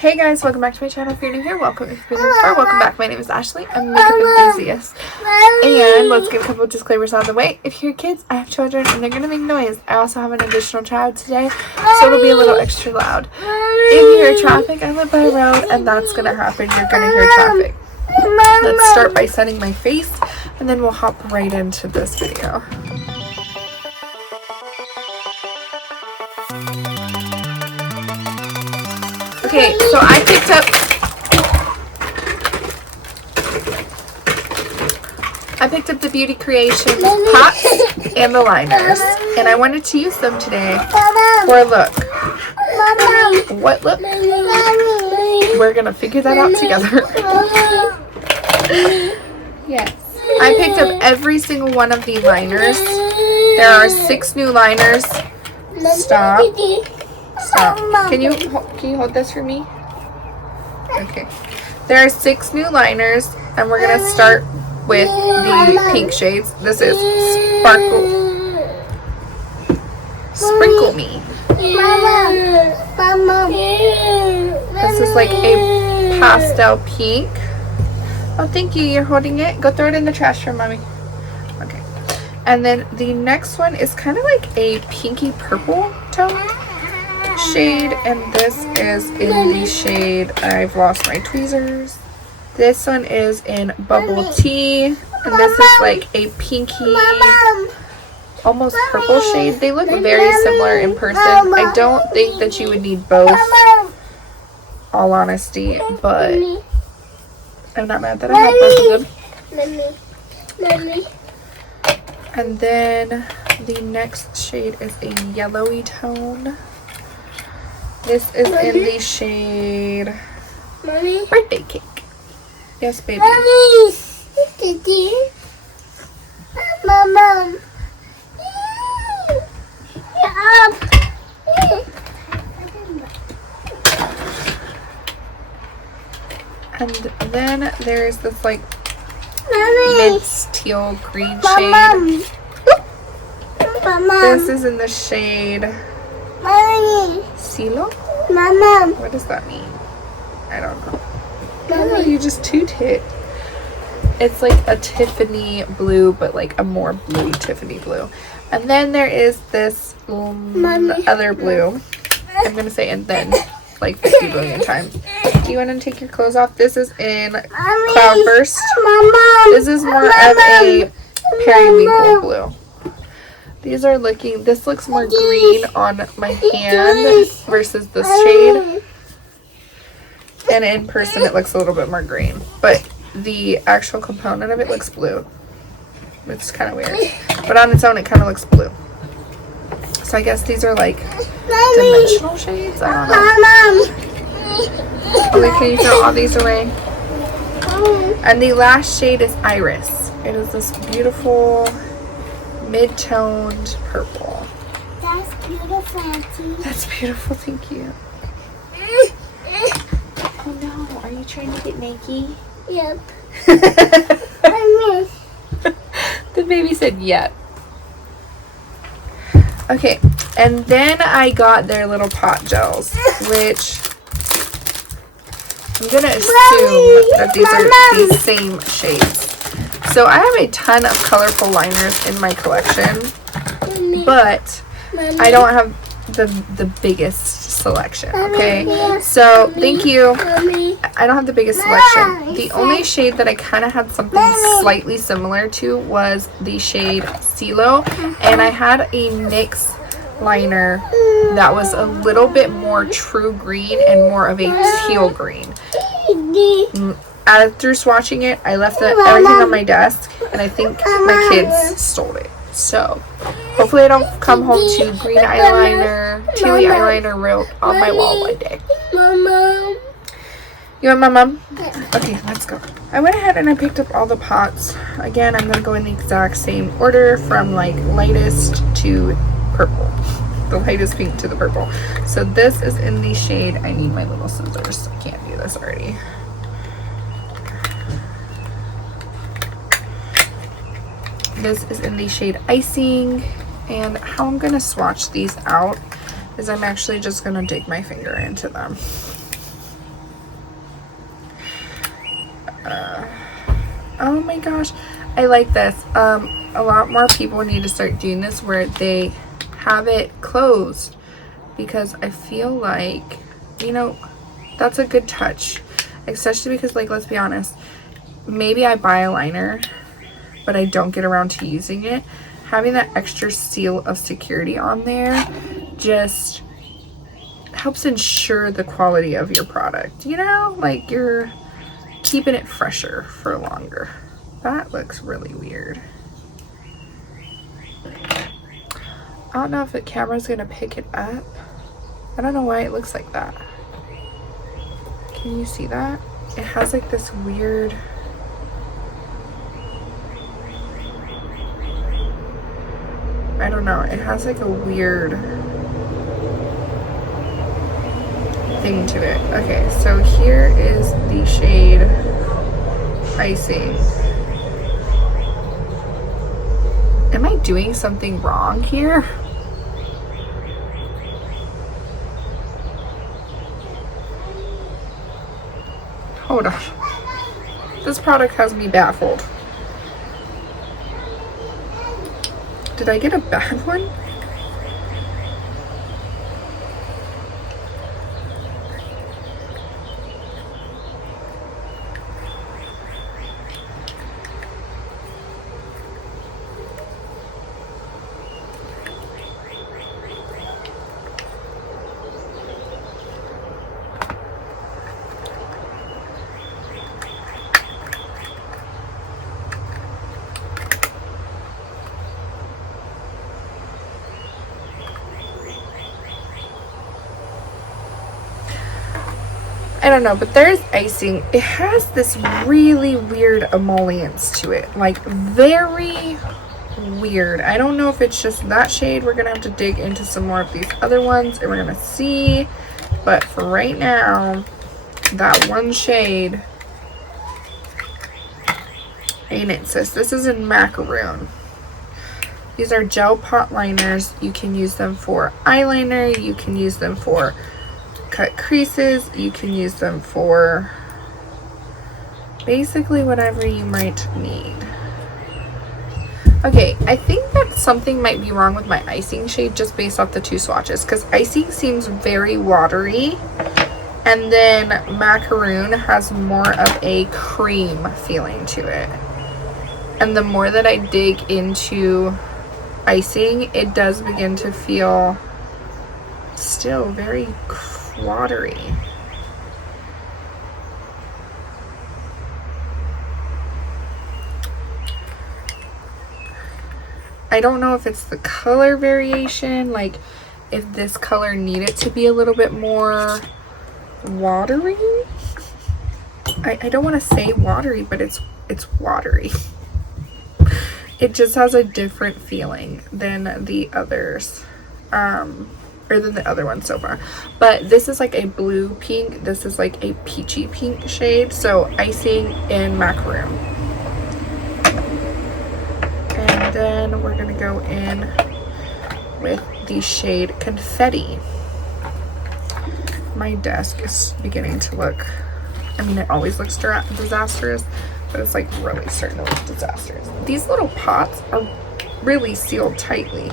Hey guys, welcome back to my channel. If you're new here, welcome. If you've been here before, welcome back. My name is Ashley. I'm a makeup enthusiast. And let's get a couple of disclaimers out of the way. If you're kids, I have children and they're going to make noise. I also have an additional child today, so it'll be a little extra loud. If you hear traffic, I live by a road and that's going to happen. You're going to hear traffic. Let's start by setting my face and then we'll hop right into this video. Okay, so I picked up the Beauty Creations pots and the liners, and I wanted to use them today for a look. What look? We're gonna figure that out together. Yes. I picked up every single one of the liners. There are 6 new liners. Stop. Can you hold this for me? Okay. There are 6 new liners, and we're gonna start with the pink shades. This is Sprinkle Me. This is like a pastel pink. Oh, thank you. You're holding it. Go throw it in the trash for mommy. Okay. And then the next one is kind of like a pinky purple tone shade, and this is in the shade I've Lost My Tweezers. This one is in Bubble Tea, and this is like a pinky, almost purple shade. They look very similar in person. I don't think that you would need both, all honesty, but I'm not mad that I have both of them. And then the next shade is a yellowy tone. This is in the shade Birthday Cake. Yes, baby. Mom. And then there's this like mid teal green shade. This is in the shade Silo? What does that mean? I don't know. Oh, you just tooted. It's like a Tiffany blue, but like a more blue Tiffany blue. And then there is this other blue. I'm gonna say and then like 50 billion times. Do you want to take your clothes off? This is in Cloudburst. This is more of a periwinkle blue. These are looking, this looks more green on my hand versus this shade. And in person it looks a little bit more green. But the actual component of it looks blue. It's kind of weird. But on its own it kind of looks blue. So I guess these are like dimensional shades? I don't know. Okay, can you throw all these away? And the last shade is Iris. It is this beautiful mid-toned purple. That's beautiful, Auntie. That's beautiful, thank you. Oh no, are you trying to get naked? Yep. The baby said yep. Okay, and then I got their little pot gels, which I'm gonna assume that these are the same shades. So I have a ton of colorful liners in my collection, but I don't have the biggest selection, okay? So thank you. I don't have the biggest selection. The only shade that I kind of had something slightly similar to was the shade Silo, and I had a NYX liner that was a little bit more true green and more of a teal green. Through swatching it, I left everything on my desk, and I think my kids stole it. So hopefully I don't come home to green eyeliner, tealy eyeliner wrote on my wall one day. You want my mom? Okay, let's go. I went ahead and I picked up all the pots. Again, I'm going to go in the exact same order from like lightest to purple. The lightest pink to the purple. So this is in the shade, I need my little scissors. I can't do this already. This is in the shade Icing, and how I'm going to swatch these out is I'm actually just going to dig my finger into them. Oh my gosh, I like this. A lot more people need to start doing this where they have it closed, because I feel like, you know, that's a good touch, especially because, like, let's be honest, maybe I buy a liner but I don't get around to using it. Having that extra seal of security on there just helps ensure the quality of your product, you know, like you're keeping it fresher for longer. That looks really weird. I don't know if the camera's gonna pick it up. I don't know why it looks like that. Can you see that? It has like this weird, I don't know, it has like a weird thing to it. Okay, so here is the shade Icing. Am I doing something wrong here? Hold on. This product has me baffled. Did I get a bad one? I don't know, but there's icing. It has this really weird emollients to it, like very weird. I don't know if it's just that shade. We're gonna have to dig into some more of these other ones and we're gonna see, but for right now, that one shade ain't it, sis. This is in Macaroon. These are gel pot liners. You can use them for eyeliner, you can use them for cut creases, you can use them for basically whatever you might need. Okay, I think that something might be wrong with my icing shade just based off the two swatches, because icing seems very watery and then Macaroon has more of a cream feeling to it. And the more that I dig into icing, it does begin to feel still very watery. I don't know if it's the color variation, like if this color needed to be a little bit more watery. I don't want to say watery, but it's watery. It just has a different feeling than the others. Or than the other one so far. But this is like a blue pink. This is like a peachy pink shade. So icing in Macaroon. And then we're gonna go in with the shade Confetti. My desk is beginning to look, I mean, it always looks disastrous, but it's like really starting to look disastrous. These little pots are really sealed tightly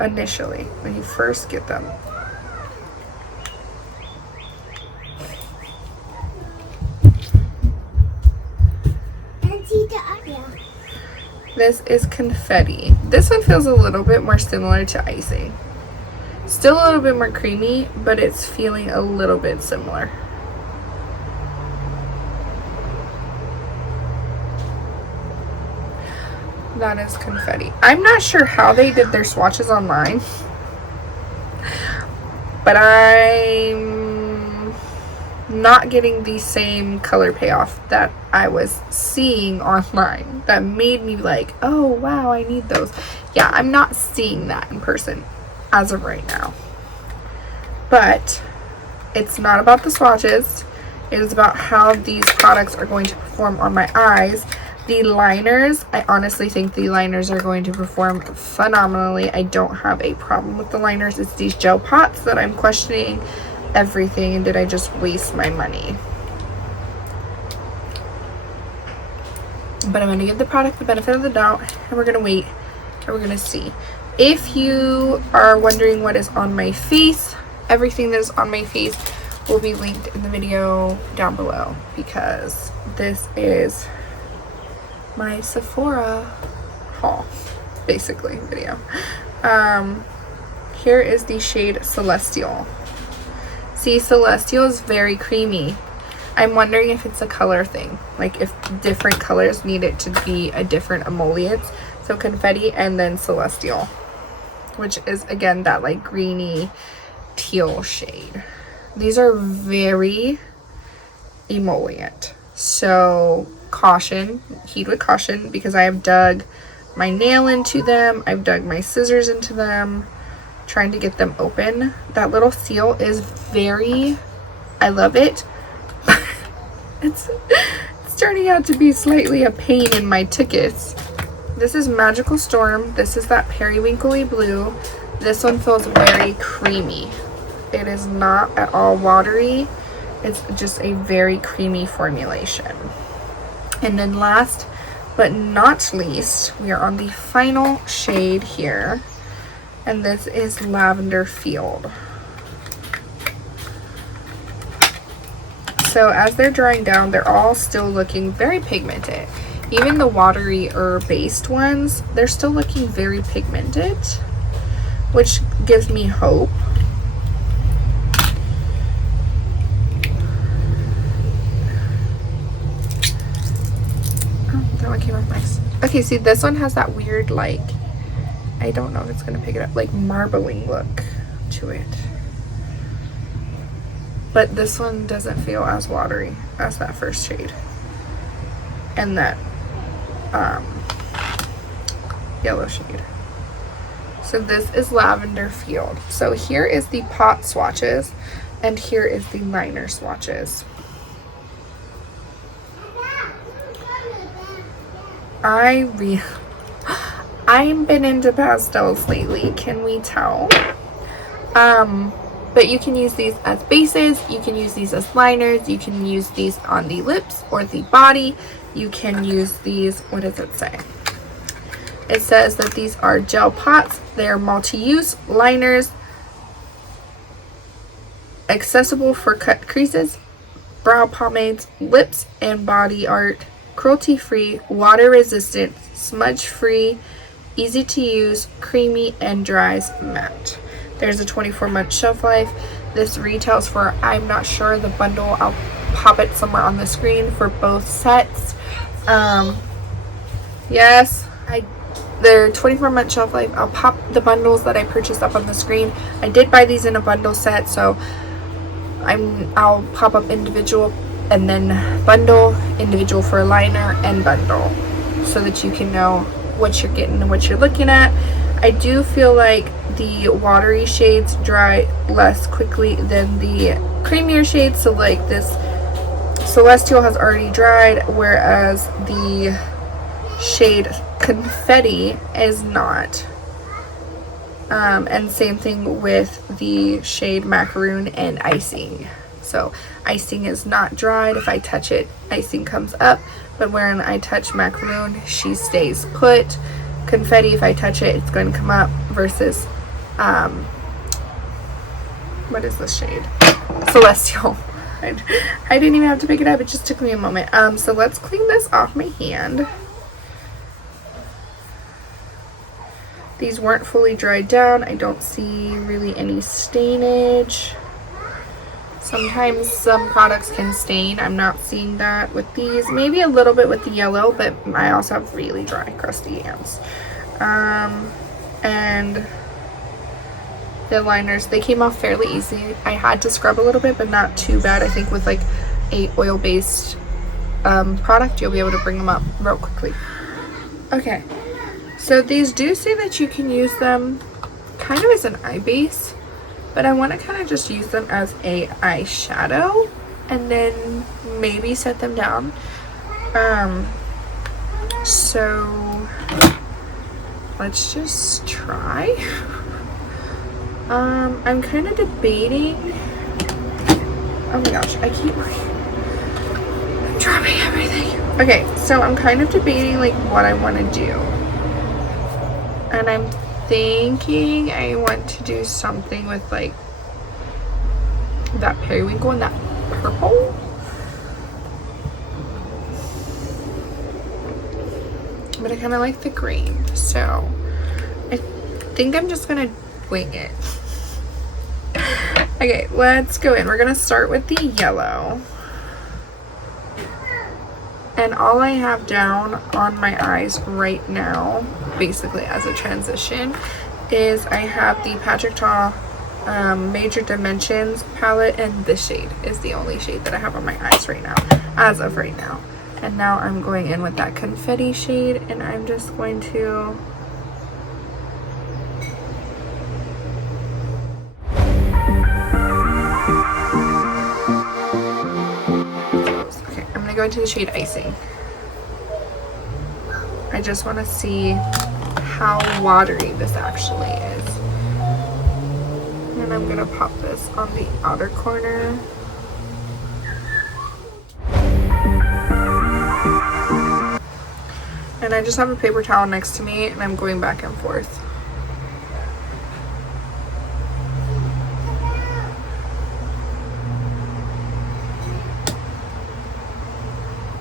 initially when you first get them. This is Confetti. This one feels a little bit more similar to icing. Still a little bit more creamy, but it's feeling a little bit similar. That is Confetti. I'm not sure how they did their swatches online, but I'm not getting the same color payoff that I was seeing online that made me like, oh wow, I need those. Yeah, I'm not seeing that in person as of right now. But it's not about the swatches. It is about how these products are going to perform on my eyes. The liners, I honestly think the liners are going to perform phenomenally. I don't have a problem with the liners. It's these gel pots that I'm questioning everything, and did I just waste my money? But I'm going to give the product the benefit of the doubt, and we're going to wait, and we're going to see. If you are wondering what is on my face, everything that is on my face will be linked in the video down below, because this is my Sephora haul, basically, video. Here is the shade Celestial. See, Celestial is very creamy. I'm wondering if it's a color thing, like if different colors need it to be a different emollients. So Confetti and then Celestial, which is again that like greeny teal shade. These are very emollient, so caution, heed with caution, because I have dug my nail into them, I've dug my scissors into them, trying to get them open. That little seal is very, I love it. It's turning out to be slightly a pain in my tickets. This is Magical Storm. This is that periwinkly blue. This one feels very creamy. It is not at all watery. It's just a very creamy formulation. And then last but not least, we are on the final shade here. And this is Lavender Field. So as they're drying down, they're all still looking very pigmented. Even the watery based ones, they're still looking very pigmented, which gives me hope. Oh, that one came off nice. Okay, see, this one has that weird, like, I don't know if it's gonna pick it up, like marbling look to it. But this one doesn't feel as watery as that first shade. And that yellow shade. So this is Lavender Field. So here is the pot swatches, and here is the liner swatches. I've been into pastels lately, can we tell? But you can use these as bases, you can use these as liners, you can use these on the lips or the body. You can use these, what does it say? It says that these are gel pots, they're multi-use liners, accessible for cut creases, brow pomades, lips and body art, cruelty-free, water-resistant, smudge-free, easy to use, creamy, and dries matte. There's a 24-month shelf life. This retails for, I'm not sure, the bundle, I'll pop it somewhere on the screen for both sets. Yes, they're 24-month shelf life. I'll pop the bundles that I purchased up on the screen. I did buy these in a bundle set, so I'll pop up individual and then bundle, individual for a liner, and bundle, so that you can know what you're getting and what you're looking at. I do feel like the watery shades dry less quickly than the creamier shades. So like this Celestial has already dried, whereas the shade Confetti is not. And same thing with the shade Macaroon and Icing. So Icing is not dried. If I touch it, Icing comes up, but when I touch Macaroon, she stays put. Confetti, if I touch it, it's going to come up, versus what is this shade? Celestial. I didn't even have to pick it up, it just took me a moment. So let's clean this off my hand. These weren't fully dried down. I don't see really any stainage. Sometimes some products can stain. I'm not seeing that with these. Maybe a little bit with the yellow, but I also have really dry, crusty hands. And the liners, they came off fairly easy. I had to scrub a little bit, but not too bad. I think with like a oil-based product, you'll be able to bring them up real quickly. Okay, so these do say that you can use them kind of as an eye base, but I want to kind of just use them as a eyeshadow and then maybe set them down. So let's just try. I'm kind of debating. Oh my gosh, I'm trying. rubbing everything. Okay, so I'm kind of debating like what I want to do. And I'm thinking I want to do something with like that periwinkle and that purple. But I kind of like the green, so I think I'm just gonna wing it. Okay, let's go in. We're gonna start with the yellow. And all I have down on my eyes right now, basically as a transition, is I have the Patrick Ta Major Dimensions palette, and this shade is the only shade that I have on my eyes right now, as of right now. And now I'm going in with that confetti shade, and I'm just going to okay, I'm gonna go into the shade Icing. I just want to see how watery this actually is. And I'm gonna pop this on the outer corner. And I just have a paper towel next to me, and I'm going back and forth.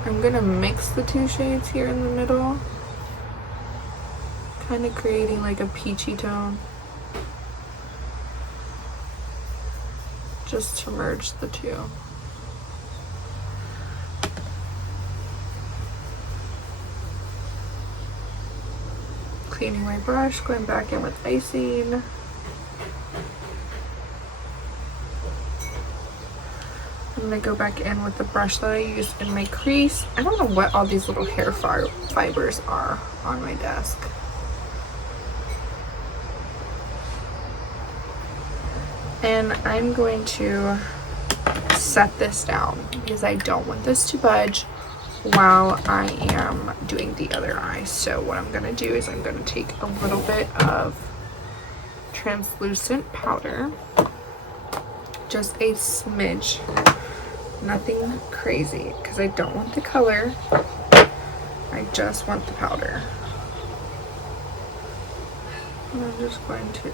I'm gonna mix the two shades here in the middle, kind of creating like a peachy tone, just to merge the two. Cleaning my brush, going back in with Icing. I'm gonna go back in with the brush that I used in my crease. I don't know what all these little hair fibers are on my desk. And I'm going to set this down because I don't want this to budge while I am doing the other eye. So what I'm gonna do is I'm gonna take a little bit of translucent powder, just a smidge, nothing crazy, because I don't want the color, I just want the powder. And I'm just going to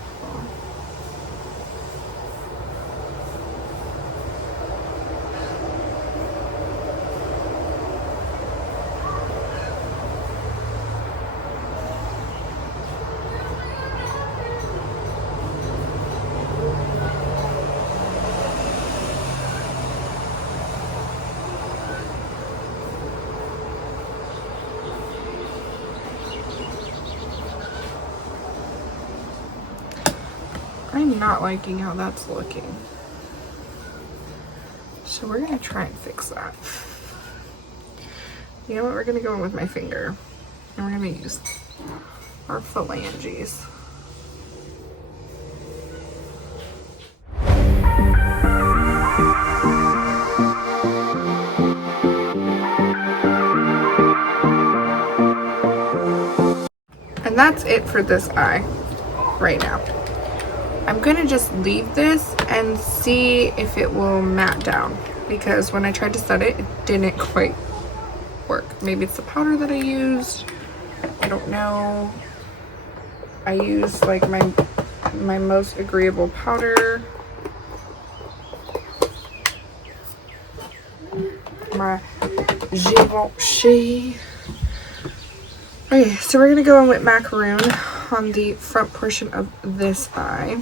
I'm not liking how that's looking. So we're gonna try and fix that. You know what, we're gonna go in with my finger and we're gonna use our phalanges. And that's it for this eye right now. I'm gonna just leave this and see if it will matte down, because when I tried to set it, it didn't quite work. Maybe it's the powder that I used, I don't know. I used like my most agreeable powder, my Givenchy. Okay, so we're gonna go in with macaroon on the front portion of this eye.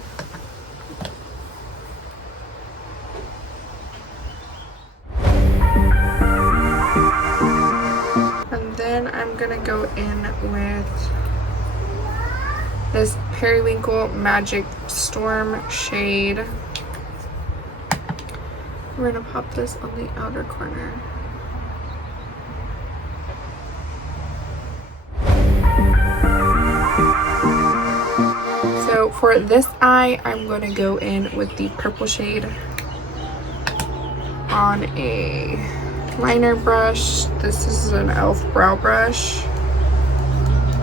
And then I'm gonna go in with this Periwinkle Magic Storm shade. We're gonna pop this on the outer corner. So for this eye, I'm going to go in with the purple shade on a liner brush. This is an e.l.f. brow brush.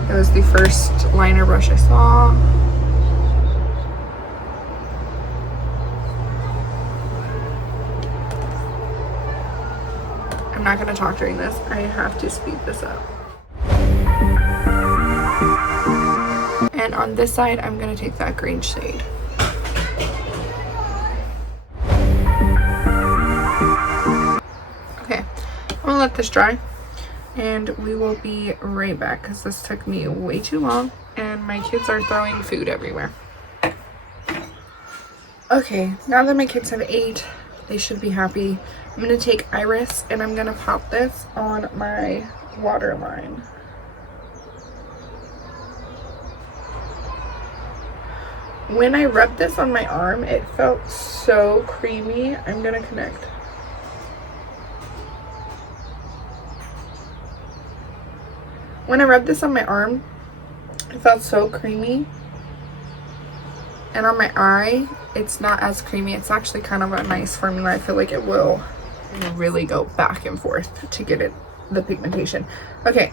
It was the first liner brush I saw. I'm not going to talk during this. I have to speed this up. And on this side, I'm going to take that green shade. Okay, I'm going to let this dry. And we will be right back because this took me way too long. And my kids are throwing food everywhere. Okay, now that my kids have ate, they should be happy. I'm going to take Iris and I'm going to pop this on my waterline. When I rubbed this on my arm, it felt so creamy. I'm going to connect. When I rubbed this on my arm, it felt so creamy. And on my eye, it's not as creamy. It's actually kind of a nice formula. I feel like it will really go back and forth to get it the pigmentation. Okay,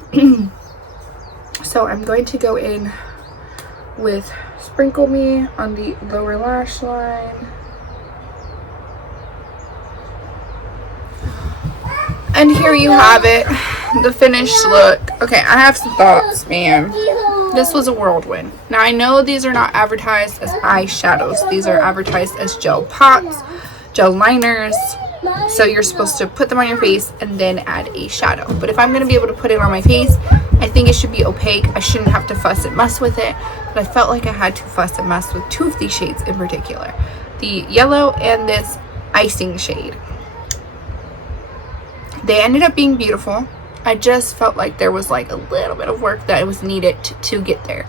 so I'm going to go in with Sprinkle Me on the lower lash line. And here you have it, the finished look. Okay, I have some thoughts, man. This was a whirlwind. Now, I know these are not advertised as eyeshadows. These are advertised as gel pots, gel liners. So you're supposed to put them on your face and then add a shadow. But if I'm going to be able to put it on my face, I think it should be opaque. I shouldn't have to fuss and mess with it. But I felt like I had to fuss and mess with two of these shades in particular. The yellow and this icing shade. They ended up being beautiful. I just felt like there was like a little bit of work that was needed to get there.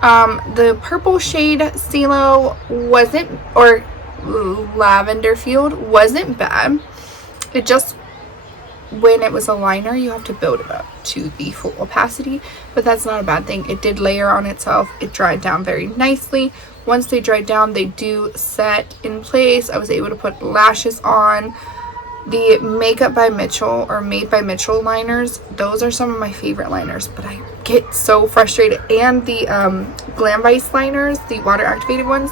The purple shade CeeLo wasn't, or Lavender Field wasn't bad. It just, when it was a liner, you have to build it up to the full opacity, but that's not a bad thing. It did layer on itself. It dried down very nicely. Once they dried down, they do set in place. I was able to put lashes on. The Makeup by Mitchell or Made by Mitchell liners, those are some of my favorite liners, but I get so frustrated. And the Glam Vice liners, the water activated ones,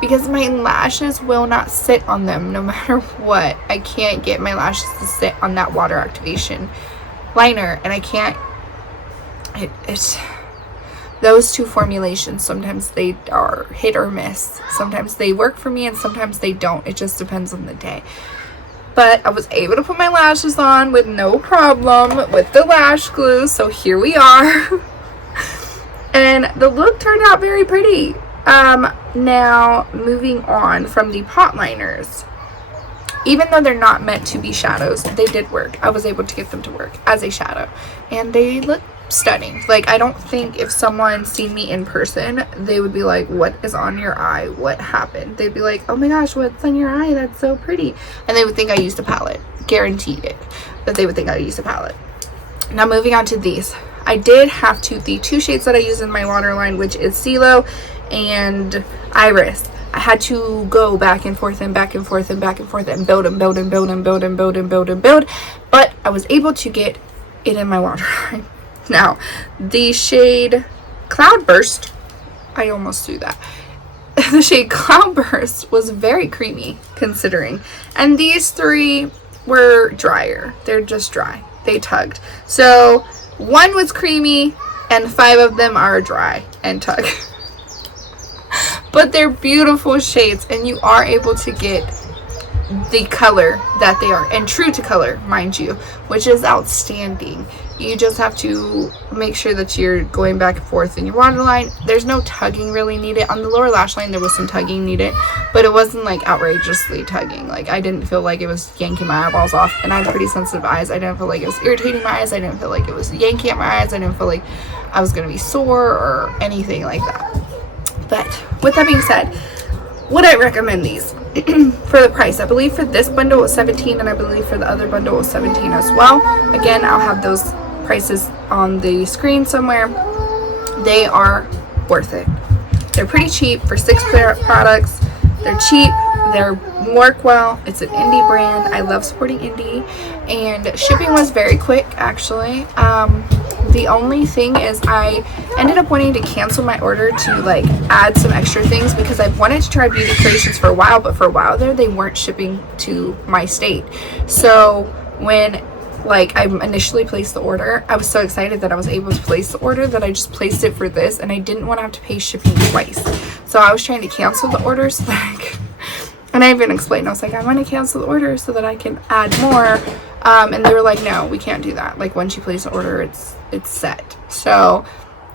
because my lashes will not sit on them no matter what. I can't get my lashes to sit on that water activation liner, and I can't, it's those two formulations, sometimes they are hit or miss. Sometimes they work for me and sometimes they don't. It just depends on the day. But I was able to put my lashes on with no problem with the lash glue. So here we are. And the look turned out very pretty. Now moving on from the pot liners. Even though they're not meant to be shadows, they did work. I was able to get them to work as a shadow. And they look stunning. Like, I don't think if someone seen me in person, they would be like, what is on your eye? What happened? They'd be like, oh my gosh, what's on your eye? That's so pretty. And they would think I used a palette. Guaranteed it. That they would think I used a palette. Now moving on to these. I did have to, the two shades that I use in my waterline, which is CeeLo and Iris. I had to go back and forth and back and forth and back and forth and build and build and build and build and build and build and build. But I was able to get it in my waterline. Now, the shade Cloudburst, I almost threw that. The shade Cloudburst was very creamy, considering. And these three were drier. They're just dry. They tugged. So, one was creamy, and 5 of them are dry and tug. But they're beautiful shades, and you are able to get the color that they are, and true to color, mind you, which is outstanding. You just have to make sure that you're going back and forth in your waterline. There's no tugging really needed. On the lower lash line, there was some tugging needed, but it wasn't like outrageously tugging. Like, I didn't feel like it was yanking my eyeballs off, and I have pretty sensitive eyes. I didn't feel like it was irritating my eyes. I didn't feel like it was yanking at my eyes. I didn't feel like I was going to be sore or anything like that. But with that being said, would I recommend these? For the price, I believe for this bundle it was $17, and I believe for the other bundle it was $17 as well. Again, I'll have those prices on the screen somewhere. They are worth it. They're pretty cheap for 6 products. They're cheap, they work well. It's an indie brand. I love supporting indie, and shipping was very quick actually. The only thing is I ended up wanting to cancel my order to like add some extra things because I've wanted to try Beauty Creations for a while, but for a while there they weren't shipping to my state. So when like, I initially placed the order, I was so excited that I was able to place the order that I just placed it for this, and I didn't want to have to pay shipping twice. So I was trying to cancel the order so that I could, and I even explained, I was like, I want to cancel the order so that I can add more. And they were like, no, we can't do that. Like, once you place the order, it's set. So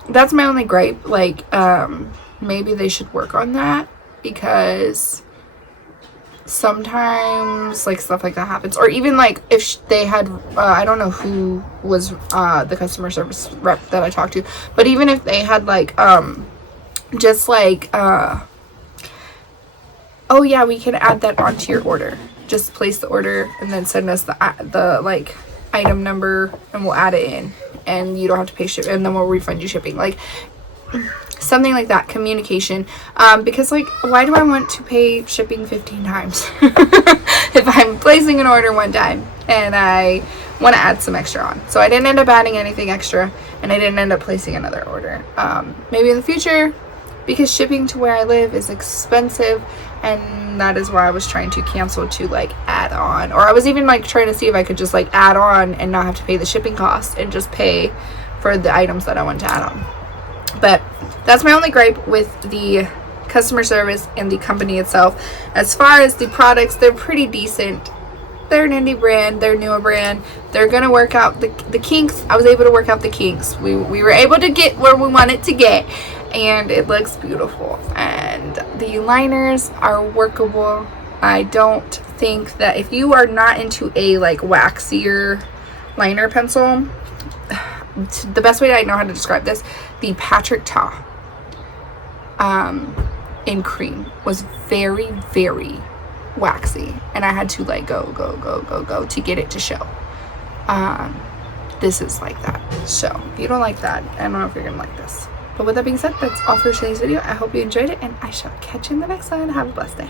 that's my only gripe. Like, maybe they should work on that, because sometimes like stuff like that happens. Or even like if they had I don't know who was the customer service rep that I talked to, but even if they had like just like oh yeah, we can add that onto your order, just place the order and then send us the like item number and we'll add it in and you don't have to pay shipping, and then we'll refund you shipping, like something like that. Communication, because like, why do I want to pay shipping 15 times if I'm placing an order one time and I want to add some extra on? So I didn't end up adding anything extra, and I didn't end up placing another order. Maybe in the future, because shipping to where I live is expensive, and that is why I was trying to cancel to like add on, or I was even like trying to see if I could just like add on and not have to pay the shipping cost and just pay for the items that I want to add on. But that's my only gripe with the customer service and the company itself. As far as the products, they're pretty decent. They're an indie brand, they're a newer brand. They're gonna work out the kinks. I was able to work out the kinks. We were able to get where we wanted to get, and it looks beautiful. And the liners are workable. I don't think that if you are not into a like waxier liner pencil, the best way I know how to describe this, the Patrick Ta in cream was very, very waxy, and I had to like go to get it to show. This is like that. So if you don't like that, I don't know if you're gonna like this. But with that being said, that's all for today's video. I hope you enjoyed it, and I shall catch you in the next one. Have a blessed day.